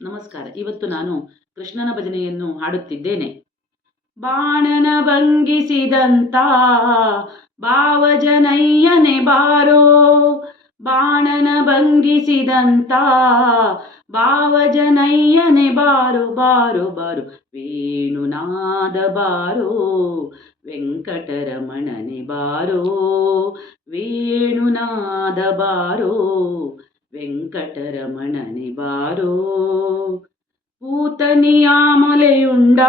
ನಮಸ್ಕಾರ. ಇವತ್ತು ನಾನು ಕೃಷ್ಣನ ಭಜನೆಯನ್ನು ಹಾಡುತ್ತಿದ್ದೇನೆ. ಬಾಣನ ಭಂಗಿಸಿದಂತ ಭಾವಜನಯ್ಯನೆ ಬಾರೋ, ಬಾಣನ ಭಂಗಿಸಿದಂತ ಭಾವಜನಯ್ಯನೆ ಬಾರೋ ಬಾರೋ ಬಾರೋ, ವೇಣುನಾದ ಬಾರೋ ವೆಂಕಟರಮಣನೆ ಬಾರೋ, ವೇಣುನಾದ ಬಾರೋ ವೆಂಕಟರಮಣನೆ ಬಾರೋ. ಪೂತನಿಯ ಮೊಲೆಯುಂಡ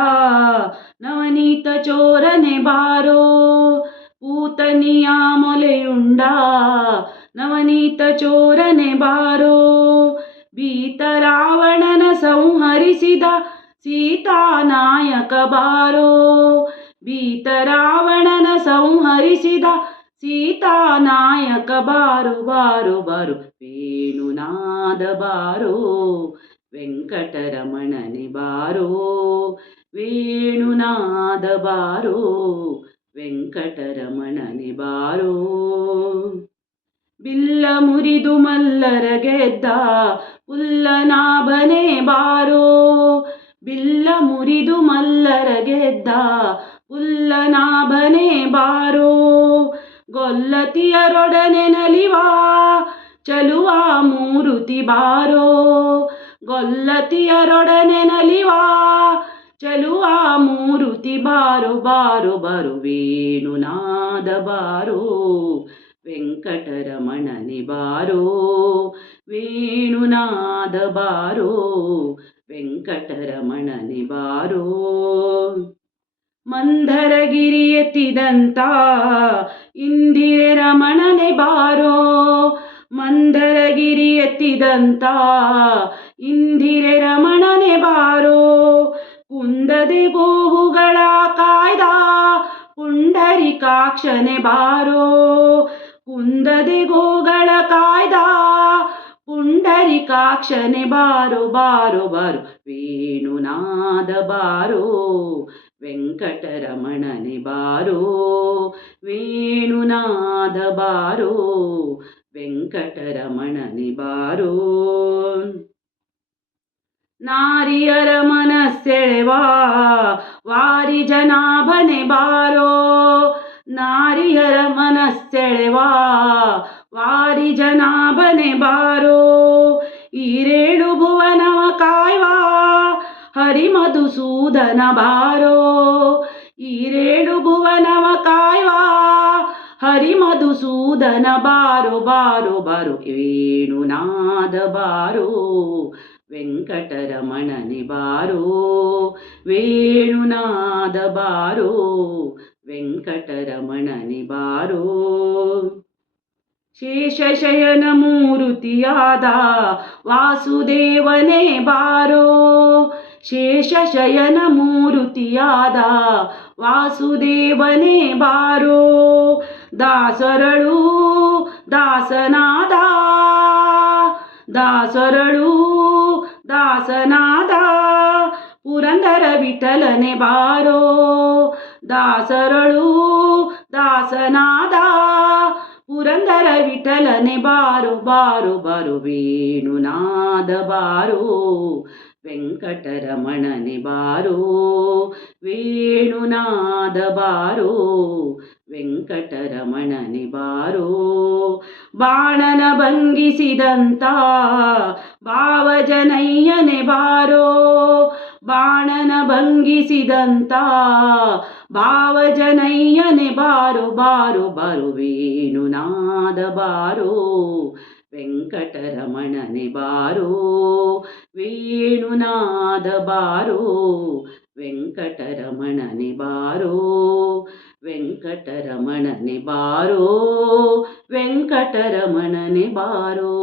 ನವನೀತ ಚೋರನೆ ಬಾರೋ, ಪೂತನಿಯ ಮೊಲೆಯುಂಡ ನವನೀತ ಚೋರನೆ ಬಾರೋ, ಭೀತ ರಾವಣನ ಸಂಹರಿಸಿದ ಸೀತಾನಾಯಕ ಬಾರೋ, ಭೀತ ರಾವಣನ ಸಂಹರಿಸಿದ ಸೀತಾನಾಯಕ ಬಾರೋ ಬಾರೋ ಬಾರೋ, ವೇಣುನಾದ ಬಾರೋ ವೆಂಕಟರಮಣನೆ ಬಾರೋ, ವೇಣುನಾದ ಬಾರೋ ವೆಂಕಟರಮಣನೆ ಬಾರೋ. ಬಿಲ್ಲ ಮುರಿದು ಮಲ್ಲರ ಗೆದ್ದ ಪುಲ್ಲನಾಭನೆ ಬಾರೋ, ಬಿಲ್ಲ ಮುರಿದು ಮಲ್ಲರ ಗೆದ್ದ ಪುಲ್ಲನಾಭನೆ ಬಾರೋ, ಗೊಲ್ಲತಿಯರೊಡನೆ ನಲಿವ ಚಲುವ ಮೂರುತಿ ಬಾರೋ, ಗೊಲ್ಲತಿಯರೊಡನೆ ನಲಿವ ಚಲುವ ಮೂರುತಿ ಬಾರೋ ಬಾರೋ ಬಾರೋ, ವೇಣುನಾದ ಬಾರೋ ವೆಂಕಟರಮಣನೆ ಬಾರೋ, ವೇಣುನಾದ ಬಾರೋ ವೆಂಕಟರಮಣನೆ ಬಾರೋ. ಮಂದರಗಿರಿ ಎತ್ತಿದಂತ ಇಂದಿರೆ ರಮಣನೆ ಬಾರೋ, ಮಂದರಗಿರಿ ಎತ್ತಿದಂತ ಇಂದಿರೆ ರಮಣನೆ ಬಾರೋ, ಕುಂದದೆ ಗೋವುಗಳ ಕಾಯ್ದ ಪುಂಡರಿಕಾಕ್ಷನೆ ಬಾರೋ, ಕುಂದದೆ ಗೋಗಳ ಕಾಯ್ದ ಪುಂಡರಿಕಾಕ್ಷನೆ ಬಾರೋ ಬಾರೋ ಬಾರೋ, ವೇಣುನಾದ ಬಾರೋ ವೆಂಕಟರಮಣನೆ ಬಾರೋ, ವೇಣುನಾದ ಬಾರೋ ವೆಂಕಟರಮಣನೆ ಬಾರೋ. ನಾರಿಯರ ಮನಸ್ಸೆಳೆವ ವಾರಿ ಜನಾಭನೆ ಬಾರೋ, ನಾರಿಯರ ಮನಸ್ಸೆಳೆವ ವಾರಿ ಜನಾಭನೆ ಬಾರೋ, ಈರೇಳು ಭುವನವ ಕಾಯ್ವ ಹರಿಮಧುಸೂದನ ಬಾರೋ, ಈರೇಳು ಭುವನವ ಕಾಯ್ವ ಹರಿಮಧುಸೂದನ ಬಾರೋ ಬಾರೋ ಬಾರೋ, ವೇಣುನಾದ ಬಾರೋ ವೆಂಕಟರಮಣನೆ ಬಾರೋ, ವೇಣುನಾದ ಬಾರೋ ವೆಂಕಟರಮಣನೆ ಬಾರೋ. ಶೇಷಶಯನ ಮೂರುತಿಯಾದ ವಾಸುದೇವನೇ ಬಾರೋ, ಶೇಷಶಯನ ಮೂರುತಿಯಾದ ವಾಸುದೇವನೇ ಬಾರೋ, ದಾಸರಳು ದಾಸನಾದ ದಾಸರಳು ದಾಸನಾದ ಪುರಂದರ ವಿಠಲನೆ ಬಾರೋ, ದಾಸರಳು ದಾಸನಾದ ಪುರಂದರ ವಿಠಲನೆ ಬಾರೋ ಬಾರೋ ಬಾರೋ, ವೇಣುನಾದ ಬಾರೋ ವೆಂಕಟರಮಣನೆ ಬಾರೋ, ವೇಣುನಾದ ಬಾರೋ ವೆಂಕಟರಮಣನೆ ಬಾರೋ. ಬಾಣನ ಭಂಗಿಸಿದಂತ ಭಾವಜನಯ್ಯನೆ ಬಾರೋ, ಬಾಣನ ಭಂಗಿಸಿದಂತ ಭಾವಜನಯ್ಯನೆ ಬಾರೋ ಬಾರೋ ಬಾರೋ, ವೇಣುನಾದ ಬಾರೋ ವೆಂಕಟರಮಣನೆ ಬಾರೋ, ವೇಣುನಾದ ಬಾರೋ ವೆಂಕಟರಮಣನೆ ಬಾರೋ, ವೆಂಕಟರಮಣನೆ ಬಾರೋ ವೆಂಕಟರಮಣನೆ ಬಾರೋ.